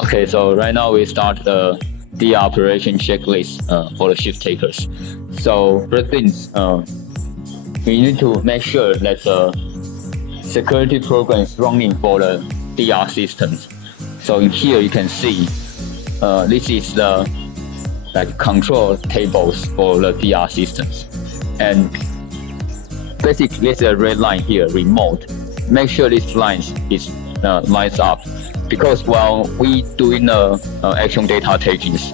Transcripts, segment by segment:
Okay, so right now we start the operation checklist for the shift takers. So first things, we need to make sure that the security program is running for the DR systems. So in here you can see this is the like control tables for the DR systems, and basically there's a red line here, remote. Make sure this line is lines up, because while we doing action data takings,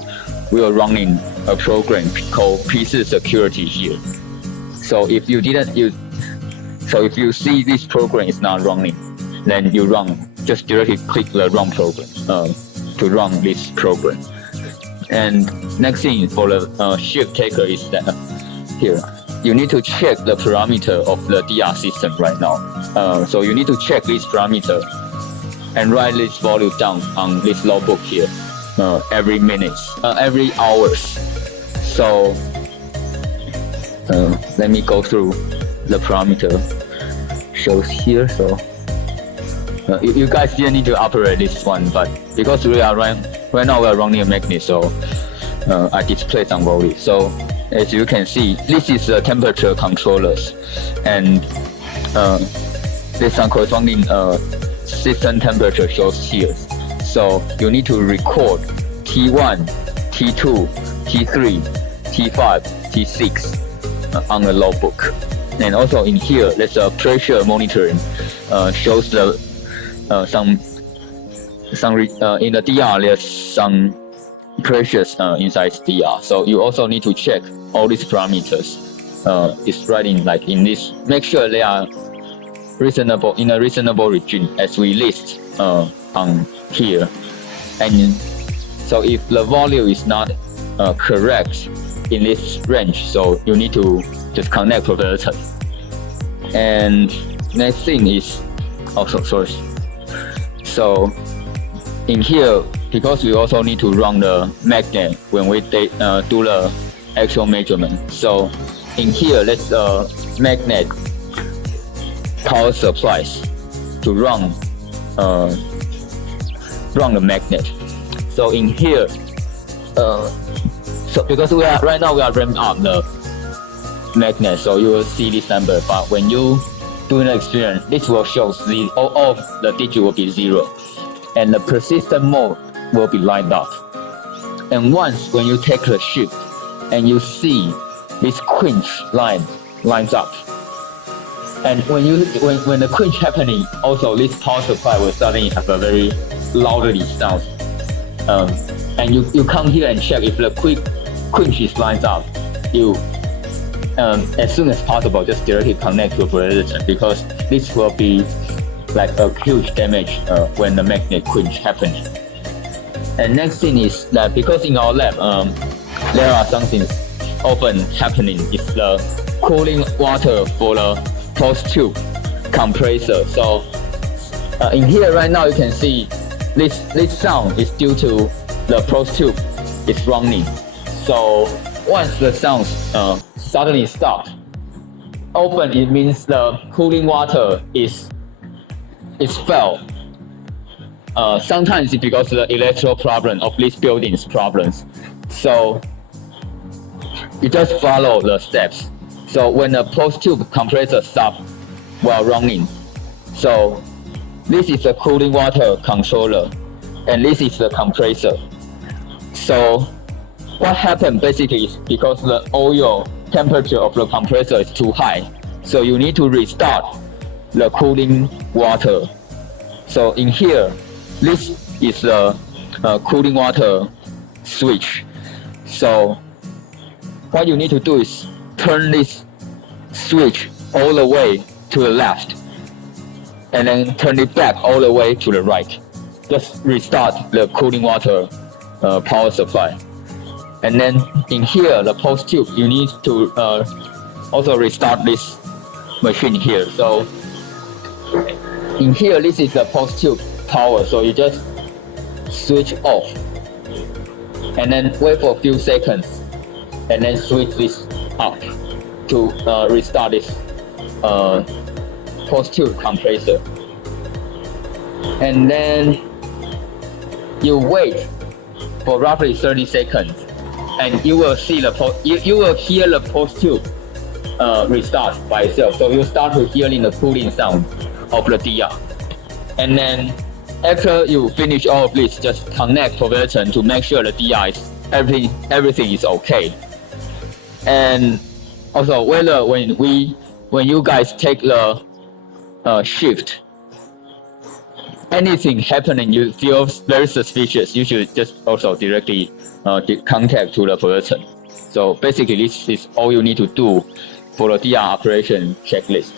we are running a program called PC security here. So if you didn't use, so if you see this program is not running, then you just directly click the run program to run this program. And next thing for the shift taker is that here you need to check the parameter of the DR system right now. So you need to check this parameter and write this value down on this logbook here every every hours. So let me go through the parameter shows here. So you guys didn't need to operate this one, but because we are right now we are running a magnet, so I display some value. So as you can see, this is the temperature controllers, and there's some corresponding system temperature shows here. So you need to record T1, T2, T3, T5, T6 on the logbook. And also in here, there's a pressure monitoring, shows the some in the DR there's some pressures inside DR. So you also need to check all these parameters. It's writing like in this. Make sure they are reasonable in a reasonable region as we list on here. And so if the value is not correct in this range, so you need to just connect to the button. And next thing is also sorry. So in here, because we also need to run the magnet when we do the actual measurement. So in here, let's magnet power supplies to run the magnet. So in here, so because we are right now we are ramping up the magnet, so you will see this number. But when you do the experience, this will show all of the digits will be 0, and the persistent mode will be lined up. And once when you take the shift and you see this quench lines up, and when the quench happening, also this power supply will suddenly have a very loudly sound. And you come here and check if the quench is lines up. You as soon as possible just directly connect to a resistor, because this will be like a huge damage when the magnet quench happens. And next thing is that because in our lab there are some things often happening is the cooling water for the post tube compressor. So in here right now you can see this sound is due to the post tube is running. So once the sound suddenly stops, often it means the cooling water is failed. Sometimes it's because of the electrical problem of these buildings problems. So you just follow the steps. So when the post tube compressor stops while running, so this is the cooling water controller, and this is the compressor. So what happened basically is because the oil temperature of the compressor is too high, so you need to restart the cooling water. So in here, this is the cooling water switch. So what you need to do is turn this switch all the way to the left, and then turn it back all the way to the right. Just restart the cooling water power supply. And then in here, the post tube, you need to also restart this machine here. So in here, this is the post tube power. So you just switch off and then wait for a few seconds and then switch this up to restart this post tube compressor. And then you wait for roughly 30 seconds, and you will see you will hear the post tube restart by itself. So you start to hearing the cooling sound of the DR. And then after you finish all of this, just connect ProVeloton to make sure the DR is everything is okay. And also whether when you guys take the shift, anything happening you feel very suspicious, you should just also directly contact to the person. So basically this is all you need to do for the DR operation checklist.